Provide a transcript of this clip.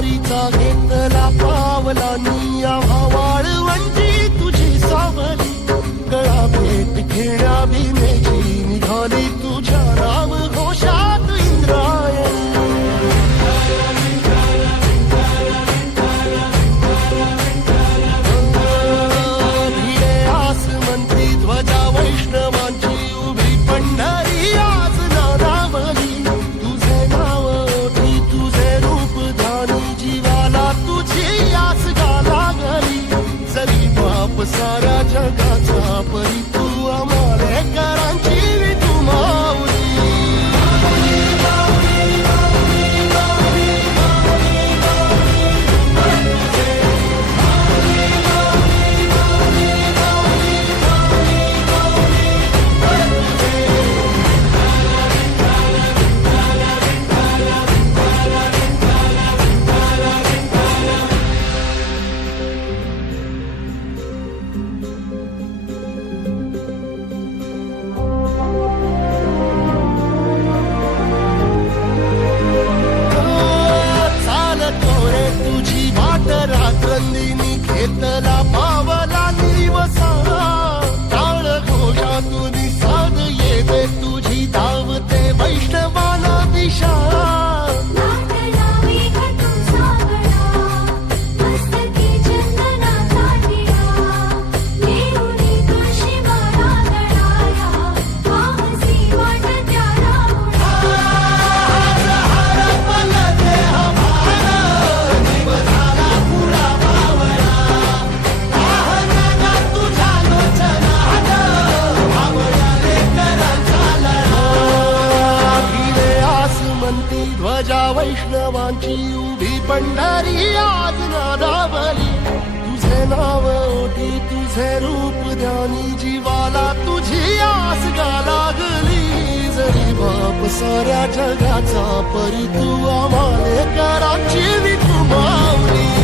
वारीचा घेतला पावलांनी आम्हा वाळवंटी तुझी सावली गळा भेट घेण्या भीमेची निघाली तुझ्या राम घोषात इंद्रायणी भिडे आसमंती ध्वजा वैष्णवांची उभी पंढरी आज नादावली तुझे नाव ओठी तुझे रूप ध्यानी जीवाला तुझी आस गा लागली जरी बाप साऱ्या जगाचा परी तू आम्हाले करांची तू माऊली रात्रंदिनी घेतला पावला दिवसा टाळ घोषातून साध येते तुझी धावते वैष्णवाला दिशा ध्वजा वैष्णवांची उभी पंढरी आज नादावली तुझे नाव ओठी तुझे रूप ध्यानी जीवाला तुझी आस गा लागली जरी बाप साऱ्या जगाचा परी तू आम्हाले करांची तू माऊली